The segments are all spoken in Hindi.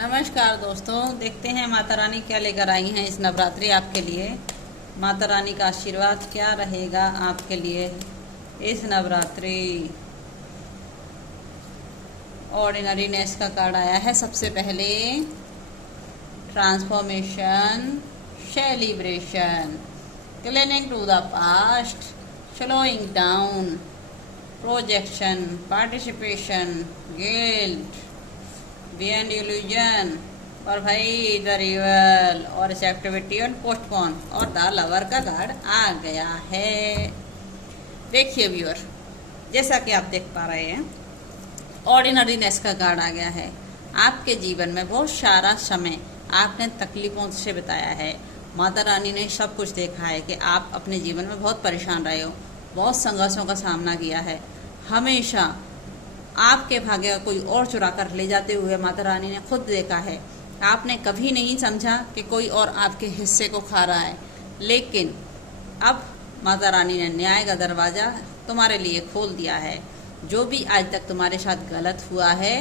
नमस्कार दोस्तों, देखते हैं माता रानी क्या लेकर आई हैं इस नवरात्रि आपके लिए। माता रानी का आशीर्वाद क्या रहेगा आपके लिए इस नवरात्रि। ऑर्डिनरीनेस का कार्ड आया है। सबसे पहले transformation, celebration, cleaning to the past, slowing down, projection, participation, guilt, beyond illusion और भाई द रिवल और एक्टिविटी और पोस्टपोन और द लवर का कार्ड आ गया है। देखिए व्यूअर, जैसा कि आप देख पा रहे हैं ऑर्डिनरीनेस का कार्ड आ गया है। आपके जीवन में बहुत सारा समय आपने तकलीफों से बिताया है। माता रानी ने सब कुछ देखा है कि आप अपने जीवन में बहुत परेशान रहे हो, बहुत संघर्षों का सामना किया है। हमेशा आपके भाग्य कोई और चुरा कर ले जाते हुए माता रानी ने खुद देखा है। आपने कभी नहीं समझा कि कोई और आपके हिस्से को खा रहा है, लेकिन अब माता रानी ने न्याय का दरवाज़ा तुम्हारे लिए खोल दिया है। जो भी आज तक तुम्हारे साथ गलत हुआ है,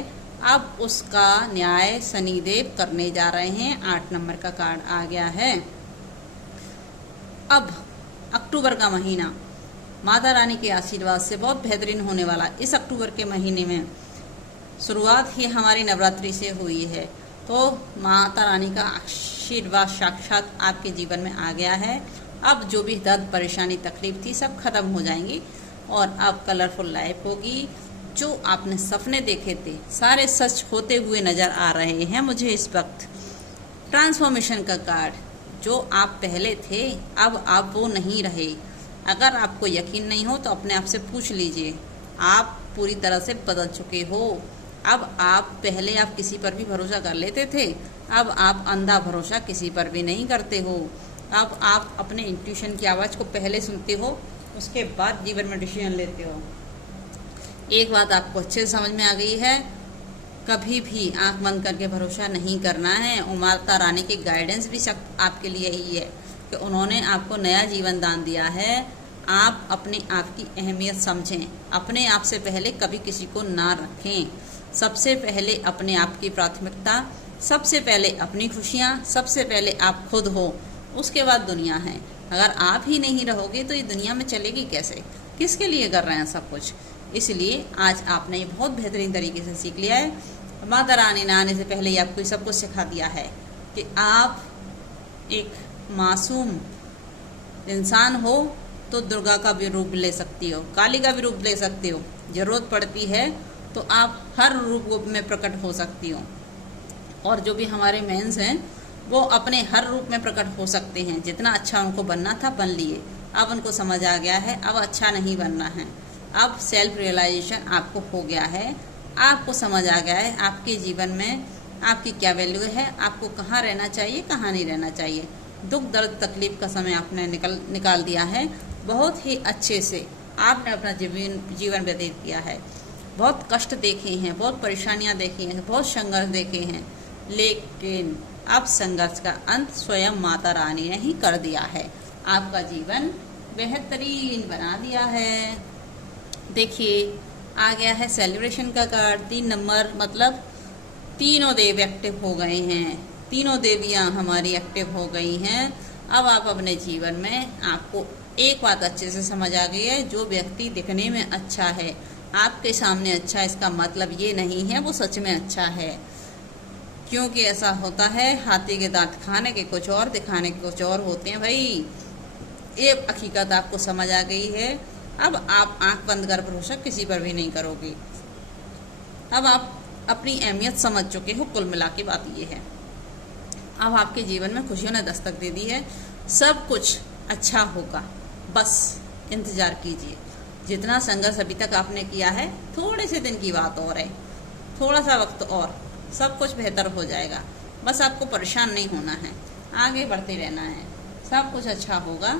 अब उसका न्याय शनिदेव करने जा रहे हैं। 8 नंबर का कार्ड आ गया है। अब अक्टूबर का महीना माता रानी के आशीर्वाद से बहुत बेहतरीन होने वाला। इस अक्टूबर के महीने में शुरुआत ही हमारी नवरात्रि से हुई है, तो माता रानी का आशीर्वाद साक्षात आपके जीवन में आ गया है। अब जो भी दर्द, परेशानी, तकलीफ थी सब खत्म हो जाएंगी और अब कलरफुल लाइफ होगी। जो आपने सपने देखे थे सारे सच होते हुए नज़र आ रहे हैं मुझे इस वक्त। ट्रांसफॉर्मेशन का कार्ड, जो आप पहले थे अब आप वो नहीं रहे। अगर आपको यकीन नहीं हो तो अपने आप से पूछ लीजिए, आप पूरी तरह से बदल चुके हो। अब पहले आप किसी पर भी भरोसा कर लेते थे, अब आप अंधा भरोसा किसी पर भी नहीं करते हो। अब आप अपने इंट्यूशन की आवाज़ को पहले सुनते हो, उसके बाद जीवन में डिसीजन लेते हो। एक बात आपको अच्छे से समझ में आ गई है, कभी भी आंख बंद करके भरोसा नहीं करना है। और माता रानी की गाइडेंस भी सख्त आपके लिए ही है कि उन्होंने आपको नया जीवन दान दिया है। आप अपने आप की अहमियत समझें, अपने आप से पहले कभी किसी को ना रखें। सबसे पहले अपने आप की प्राथमिकता, सबसे पहले अपनी खुशियाँ, सबसे पहले आप खुद हो, उसके बाद दुनिया है। अगर आप ही नहीं रहोगे तो ये दुनिया में चलेगी कैसे? किसके लिए कर रहे हैं सब कुछ? इसलिए आज आपने ये बहुत बेहतरीन तरीके से सीख लिया है। माता रानी ने आने से पहले ही आपको सब कुछ सिखा दिया है कि आप एक मासूम इंसान हो तो दुर्गा का भी रूप ले सकती हो, काली का भी रूप ले सकती हो। जरूरत पड़ती है तो आप हर रूप में प्रकट हो सकती हो। और जो भी हमारे मेंस हैं वो अपने हर रूप में प्रकट हो सकते हैं। जितना अच्छा उनको बनना था बन लिए। अब उनको समझ आ गया है अब अच्छा नहीं बनना है। अब सेल्फ रियलाइजेशन आपको हो गया है। आपको समझ आ गया है आपके जीवन में आपकी क्या वैल्यू है, आपको कहाँ रहना चाहिए, कहाँ नहीं रहना चाहिए। दुख, दर्द, तकलीफ का समय आपने निकाल दिया है। बहुत ही अच्छे से आपने अपना जीवन व्यतीत किया है। बहुत कष्ट देखे हैं, बहुत परेशानियां देखी हैं, बहुत संघर्ष देखे हैं, लेकिन अब संघर्ष का अंत स्वयं माता रानी ने ही कर दिया है। आपका जीवन बेहतरीन बना दिया है। देखिए आ गया है सेलिब्रेशन का कार्ड। 3 नंबर मतलब तीनों देव एक्टिव हो गए हैं, तीनों देवियां हमारी एक्टिव हो गई हैं। अब आप अपने जीवन में आपको एक बात अच्छे से समझ आ गई है, जो व्यक्ति दिखने में अच्छा है, आपके सामने अच्छा है, इसका मतलब ये नहीं है वो सच में अच्छा है। क्योंकि ऐसा होता है, हाथी के दांत खाने के कुछ और, दिखाने के कुछ और होते हैं। भाई ये हकीकत आपको समझ आ गई है। अब आप आंख बंद कर भरोसा किसी पर भी नहीं करोगे। अब आप अपनी अहमियत समझ चुके हो। कुल मिला के बात ये है, अब आपके जीवन में खुशियों ने दस्तक दे दी है। सब कुछ अच्छा होगा, बस इंतज़ार कीजिए। जितना संघर्ष अभी तक आपने किया है, थोड़े से दिन की बात और है, थोड़ा सा वक्त और सब कुछ बेहतर हो जाएगा। बस आपको परेशान नहीं होना है, आगे बढ़ते रहना है, सब कुछ अच्छा होगा।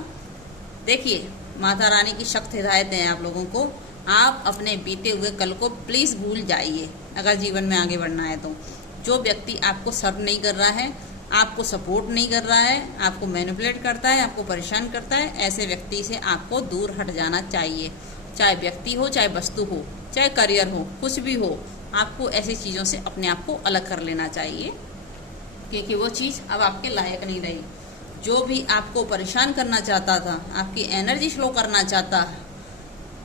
देखिए माता रानी की सख्त हिदायतें हैं आप लोगों को। आप अपने बीते हुए कल को प्लीज़ भूल जाइए अगर जीवन में आगे बढ़ना है तो। जो व्यक्ति आपको सर्व नहीं कर रहा है, आपको सपोर्ट नहीं कर रहा है, आपको मैनिपुलेट करता है, आपको परेशान करता है, ऐसे व्यक्ति से आपको दूर हट जाना चाहिए। चाहे व्यक्ति हो, चाहे वस्तु हो, चाहे करियर हो, कुछ भी हो, आपको ऐसी चीज़ों से अपने आप को अलग कर लेना चाहिए। क्योंकि वो चीज़ अब आपके लायक नहीं रही। जो भी आपको परेशान करना चाहता था, आपकी एनर्जी स्लो करना चाहता,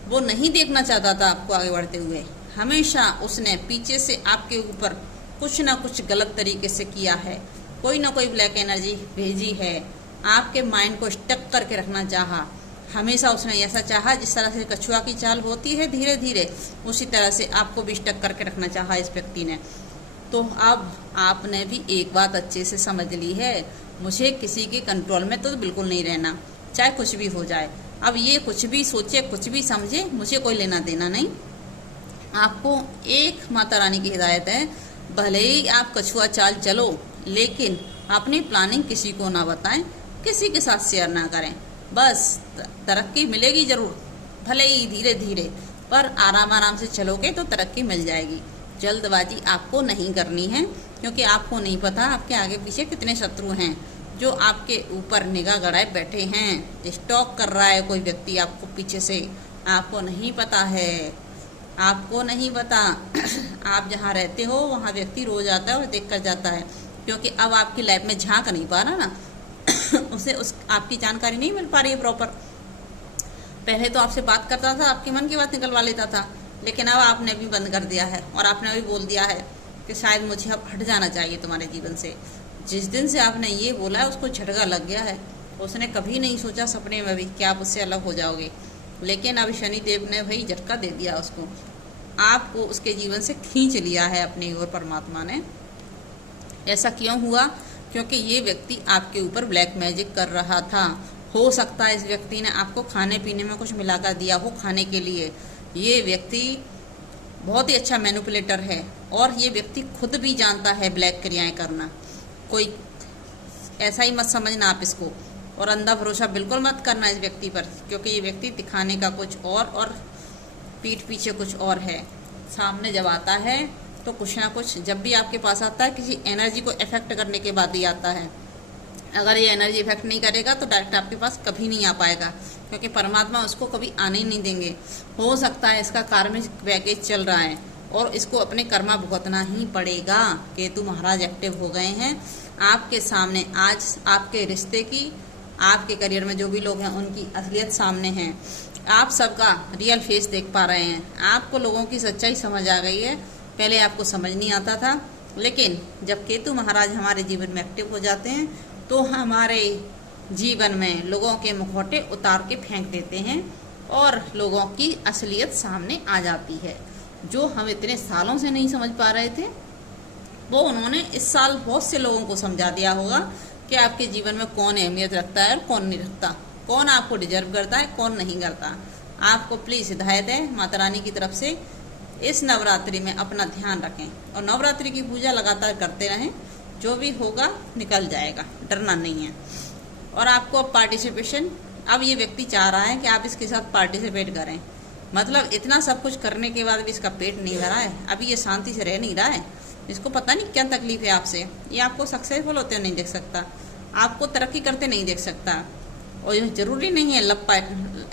वो नहीं देखना चाहता था आपको आगे बढ़ते हुए, हमेशा उसने पीछे से आपके ऊपर कुछ ना कुछ गलत तरीके से किया है। कोई ना कोई ब्लैक एनर्जी भेजी है, आपके माइंड को स्टक करके रखना चाहा। हमेशा उसने ऐसा चाहा जिस तरह से कछुआ की चाल होती है धीरे धीरे, उसी तरह से आपको भी स्टक करके रखना चाहा इस व्यक्ति ने। तो अब आपने भी एक बात अच्छे से समझ ली है, मुझे किसी के कंट्रोल में तो बिल्कुल नहीं रहना, चाहे कुछ भी हो जाए। अब ये कुछ भी सोचे, कुछ भी समझे, मुझे कोई लेना देना नहीं। आपको एक माता रानी की हिदायत है, भले ही आप कछुआ चाल चलो, लेकिन अपनी प्लानिंग किसी को ना बताएं, किसी के साथ शेयर ना करें। बस तरक्की मिलेगी ज़रूर, भले ही धीरे धीरे, पर आराम आराम से चलोगे तो तरक्की मिल जाएगी। जल्दबाजी आपको नहीं करनी है, क्योंकि आपको नहीं पता आपके आगे पीछे कितने शत्रु हैं जो आपके ऊपर निगाह गड़ाए बैठे हैं। स्टॉक कर रहा है कोई व्यक्ति आपको पीछे से, आपको नहीं पता है, आपको नहीं पता। आप जहाँ रहते हो वहाँ व्यक्ति रोज आता है और देख कर जाता है, क्योंकि अब आपकी लाइफ में झांक नहीं पा रहा ना उसे आपकी जानकारी नहीं मिल पा रही है प्रॉपर। पहले तो आपसे बात करता था, आपके मन की बात निकलवा लेता था, लेकिन अब आपने भी बंद कर दिया है और आपने भी बोल दिया है कि शायद मुझे अब हट जाना चाहिए तुम्हारे जीवन से। जिस दिन से आपने ये बोला है उसको झटका लग गया है। उसने कभी नहीं सोचा सपने में भी कि आप उससे अलग हो जाओगे, लेकिन अब शनिदेव ने भाई झटका दे दिया उसको, आपको उसके जीवन से खींच लिया है अपनी ओर परमात्मा ने। ऐसा क्यों हुआ? क्योंकि ये व्यक्ति आपके ऊपर ब्लैक मैजिक कर रहा था। हो सकता है इस व्यक्ति ने आपको खाने पीने में कुछ मिलाकर दिया हो खाने के लिए। ये व्यक्ति बहुत ही अच्छा मैनिपुलेटर है और ये व्यक्ति खुद भी जानता है ब्लैक क्रियाएं करना। कोई ऐसा ही मत समझना आप इसको, और अंधा भरोसा बिल्कुल मत करना इस व्यक्ति पर, क्योंकि ये व्यक्ति दिखाने का कुछ और पीठ पीछे कुछ और है। सामने जब आता है तो कुछ ना कुछ, जब भी आपके पास आता है किसी एनर्जी को इफेक्ट करने के बाद ही आता है। अगर ये एनर्जी इफेक्ट नहीं करेगा तो डायरेक्ट आपके पास कभी नहीं आ पाएगा, क्योंकि परमात्मा उसको कभी आने ही नहीं देंगे। हो सकता है इसका कार्मिक पैकेज चल रहा है और इसको अपने कर्मा भुगतना ही पड़ेगा। केतु महाराज एक्टिव हो गए हैं आपके सामने। आज आपके रिश्ते की, आपके करियर में जो भी लोग हैं उनकी असलियत सामने है। आप सबका रियल फेस देख पा रहे हैं। आपको लोगों की सच्चाई समझ आ गई है। पहले आपको समझ नहीं आता था, लेकिन जब केतु महाराज हमारे जीवन में एक्टिव हो जाते हैं तो हमारे जीवन में लोगों के मुखौटे उतार के फेंक देते हैं और लोगों की असलियत सामने आ जाती है। जो हम इतने सालों से नहीं समझ पा रहे थे, वो उन्होंने इस साल बहुत से लोगों को समझा दिया होगा कि आपके जीवन में कौन अहमियत रखता है और कौन नहीं रखता, कौन आपको डिजर्व करता है, कौन नहीं करता। आपको प्लीज़ हिदायत है माता रानी की तरफ से, इस नवरात्रि में अपना ध्यान रखें और नवरात्रि की पूजा लगातार करते रहें। जो भी होगा निकल जाएगा, डरना नहीं है। और आपको अब पार्टिसिपेशन, अब ये व्यक्ति चाह रहा है कि आप इसके साथ पार्टिसिपेट करें। मतलब इतना सब कुछ करने के बाद भी इसका पेट नहीं भरा है, अभी ये शांति से रह नहीं रहा है। इसको पता नहीं क्या तकलीफ है आपसे। ये आपको सक्सेसफुल होते नहीं देख सकता, आपको तरक्की करते नहीं देख सकता। और ये ज़रूरी नहीं है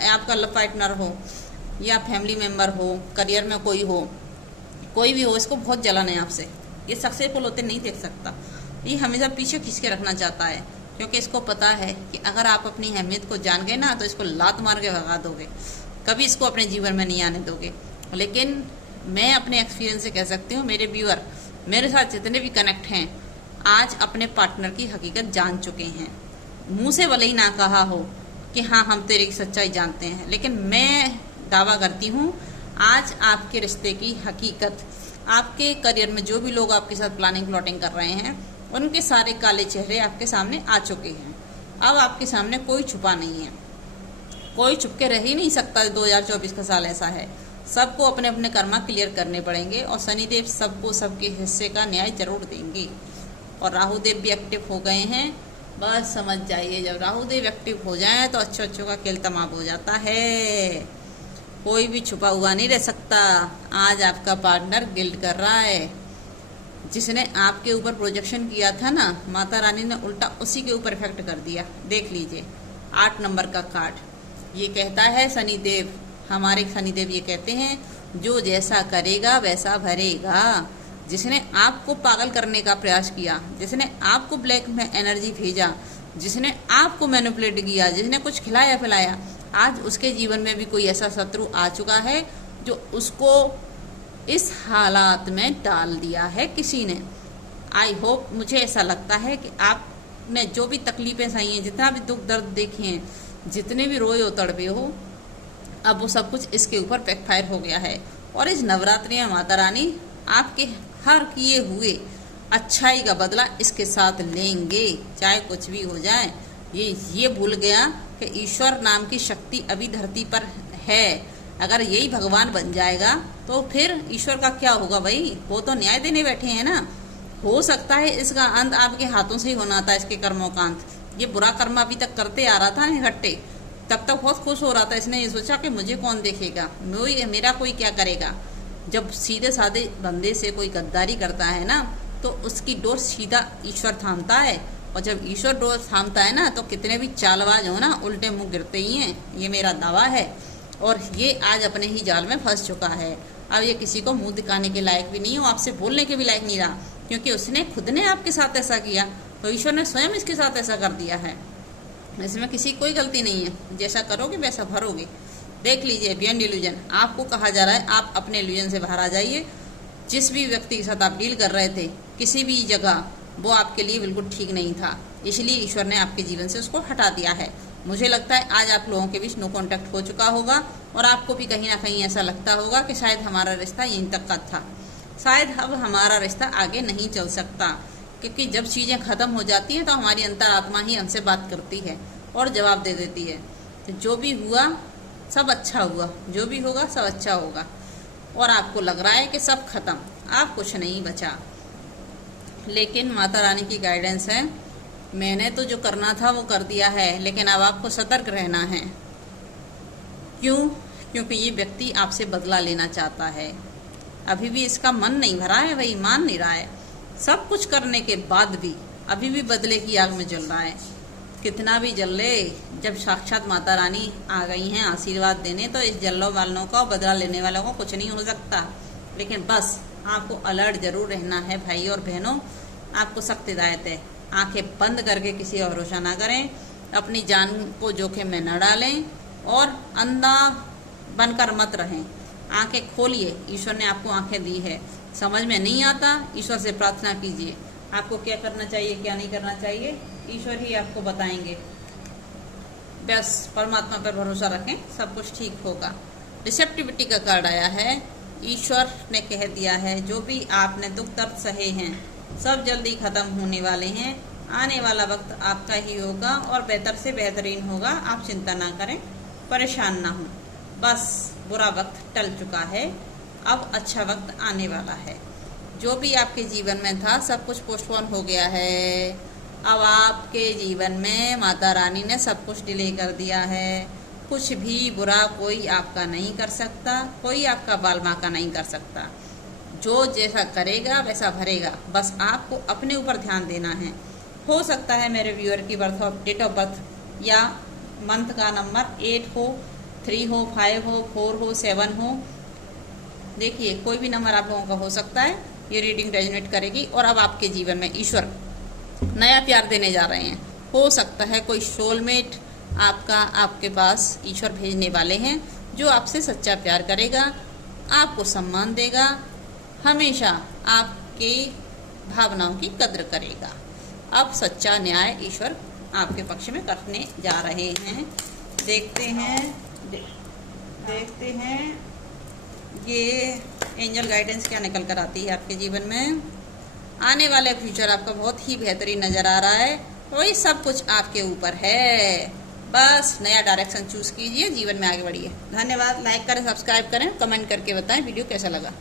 आपका लव पार्टनर हो या फैमिली मेम्बर हो, करियर में कोई हो, कोई भी हो, इसको बहुत जलन है आपसे। ये सक्सेसफुल होते नहीं देख सकता। ये हमेशा पीछे खींच के रखना चाहता है, क्योंकि इसको पता है कि अगर आप अपनी अहमियत को जान गए ना तो इसको लात मार के भगा दोगे, कभी इसको अपने जीवन में नहीं आने दोगे। लेकिन मैं अपने एक्सपीरियंस से कह सकती हूँ, मेरे व्यूअर मेरे साथ जितने भी कनेक्ट हैं आज अपने पार्टनर की हकीकत जान चुके हैं। मुँह से भले ही ना कहा हो कि हाँ हम तेरी सच्चाई जानते हैं, लेकिन मैं दावा करती हूँ आज आपके रिश्ते की हकीकत, आपके करियर में जो भी लोग आपके साथ प्लानिंग प्लॉटिंग कर रहे हैं उनके सारे काले चेहरे आपके सामने आ चुके हैं। अब आपके सामने कोई छुपा नहीं है, कोई छुप के रह ही नहीं सकता। 2024 का साल ऐसा है, सबको अपने अपने कर्मा क्लियर करने पड़ेंगे और शनिदेव सबको सबके हिस्से का न्याय जरूर देंगे। और राहु देव भी एक्टिव हो गए हैं। बस समझ जाइए, जब राहु देव एक्टिव हो जाए तो अच्छों का खेल तमाम हो जाता है। कोई भी छुपा हुआ नहीं रह सकता। आज आपका पार्टनर गिल्ट कर रहा है, जिसने आपके ऊपर प्रोजेक्शन किया था ना, माता रानी ने उल्टा उसी के ऊपर इफेक्ट कर दिया। देख लीजिए 8 नंबर का कार्ड ये कहता है, शनिदेव, हमारे शनिदेव ये कहते हैं जो जैसा करेगा वैसा भरेगा। जिसने आपको पागल करने का प्रयास किया, जिसने आपको ब्लैक में एनर्जी भेजा, जिसने आपको मैनिपुलेट किया, जिसने कुछ खिलाया पिलाया, आज उसके जीवन में भी कोई ऐसा शत्रु आ चुका है जो उसको इस हालात में डाल दिया है किसी ने। आई होप, मुझे ऐसा लगता है कि आपने जो भी तकलीफें सही हैं, जितना भी दुख दर्द देखे हैं, जितने भी रोए हो तड़पे हो, अब वो सब कुछ इसके ऊपर बैकफायर हो गया है। और इस नवरात्रि में माता रानी आपके हर किए हुए अच्छाई का बदला इसके साथ लेंगे, चाहे कुछ भी हो जाए। ये भूल गया कि ईश्वर नाम की शक्ति अभी धरती पर है। अगर यही भगवान बन जाएगा तो फिर ईश्वर का क्या होगा भाई? वो तो न्याय देने बैठे हैं ना। हो सकता है इसका अंत आपके हाथों से ही होना था, इसके कर्मों का अंत। ये बुरा कर्म अभी तक करते आ रहा था इकट्ठे, तब तक बहुत खुश हो रहा था। इसने ये सोचा कि मुझे कौन देखेगा, मेरा कोई क्या करेगा। जब सीधे साधे बंदे से कोई गद्दारी करता है ना, तो उसकी डोर सीधा ईश्वर थामता है। और जब ईश्वर डोर थामता है ना, तो कितने भी चालबाज हो ना, उल्टे मुंह गिरते ही हैं। ये मेरा दावा है। और ये आज अपने ही जाल में फंस चुका है। अब ये किसी को मुंह दिखाने के लायक भी नहीं हो, आपसे बोलने के भी लायक नहीं रहा, क्योंकि उसने खुद ने आपके साथ ऐसा किया, तो ईश्वर ने स्वयं इसके साथ ऐसा कर दिया है। इसमें किसी की कोई गलती नहीं है। जैसा करोगे वैसा भरोगे। देख लीजिए, बियॉन्ड इल्यूजन आपको कहा जा रहा है, आप अपने इल्यूजन से बाहर आ जाइए। जिस भी व्यक्ति के साथ आप डील कर रहे थे किसी भी जगह, वो आपके लिए बिल्कुल ठीक नहीं था, इसलिए ईश्वर ने आपके जीवन से उसको हटा दिया है। मुझे लगता है आज आप लोगों के बीच नो कॉन्टैक्ट हो चुका होगा, और आपको भी कहीं ना कहीं ऐसा लगता होगा कि शायद हमारा रिश्ता यहीं तक का था, शायद अब हमारा रिश्ता आगे नहीं चल सकता। क्योंकि जब चीज़ें ख़त्म हो जाती हैं तो हमारी अंतरात्मा ही हमसे बात करती है और जवाब दे देती है। तो जो भी हुआ सब अच्छा हुआ, जो भी होगा सब अच्छा होगा। और आपको लग रहा है कि सब खत्म, आप कुछ नहीं बचा। लेकिन माता रानी की गाइडेंस है, मैंने तो जो करना था वो कर दिया है, लेकिन अब आपको सतर्क रहना है। क्यों? क्योंकि ये व्यक्ति आपसे बदला लेना चाहता है। अभी भी इसका मन नहीं भरा है, वही मान नहीं रहा है। सब कुछ करने के बाद भी अभी भी बदले की आग में जल रहा है। कितना भी जल ले, जब साक्षात माता रानी आ गई हैं आशीर्वाद देने, तो इस जलने वालों का, बदला लेने वालों को कुछ नहीं हो सकता। लेकिन बस आपको अलर्ट जरूर रहना है भाई और बहनों। आपको सख्त हिदायत है, आंखें बंद करके किसी का भरोसा ना करें, अपनी जान को जोखिम में न डालें, और अंधा बनकर मत रहें। आंखें खोलिए, ईश्वर ने आपको आंखें दी है। समझ में नहीं आता, ईश्वर से प्रार्थना कीजिए। आपको क्या करना चाहिए, क्या नहीं करना चाहिए, ईश्वर ही आपको बताएंगे। बस परमात्मा पर भरोसा रखें, सब कुछ ठीक होगा। रिसेप्टिविटी का कार्ड आया है। ईश्वर ने कह दिया है, जो भी आपने दुख दर्द सहे हैं सब जल्दी खत्म होने वाले हैं। आने वाला वक्त आपका ही होगा और बेहतर से बेहतरीन होगा। आप चिंता ना करें, परेशान ना हो। बस बुरा वक्त टल चुका है, अब अच्छा वक्त आने वाला है। जो भी आपके जीवन में था सब कुछ पोस्टपोन हो गया है। अब आपके जीवन में माता रानी ने सब कुछ डिले कर दिया है। कुछ भी बुरा कोई आपका नहीं कर सकता, कोई आपका बाल बांका नहीं कर सकता। जो जैसा करेगा वैसा भरेगा। बस आपको अपने ऊपर ध्यान देना है। हो सकता है मेरे व्यूअर की डेट ऑफ बर्थ या मंथ का नंबर 8 हो, 3 हो, 5 हो, 4 हो, 7 हो। देखिए, कोई भी नंबर आप लोगों का हो सकता है। ये रीडिंग रेजोनेट करेगी। और अब आपके जीवन में ईश्वर नया प्यार देने जा रहे हैं। हो सकता है कोई सोलमेट आपका आपके पास ईश्वर भेजने वाले हैं, जो आपसे सच्चा प्यार करेगा, आपको सम्मान देगा, हमेशा आपके भावनाओं की कद्र करेगा। अब सच्चा न्याय ईश्वर आपके पक्ष में करने जा रहे हैं। देखते हैं ये एंजल गाइडेंस क्या निकल कर आती है आपके जीवन में। आने वाले फ्यूचर आपका बहुत ही बेहतरीन नज़र आ रहा है। वही सब कुछ आपके ऊपर है। बस नया डायरेक्शन चूज कीजिए, जीवन में आगे बढ़िए। धन्यवाद। लाइक करें, सब्सक्राइब करें, कमेंट करके बताएं वीडियो कैसा लगा।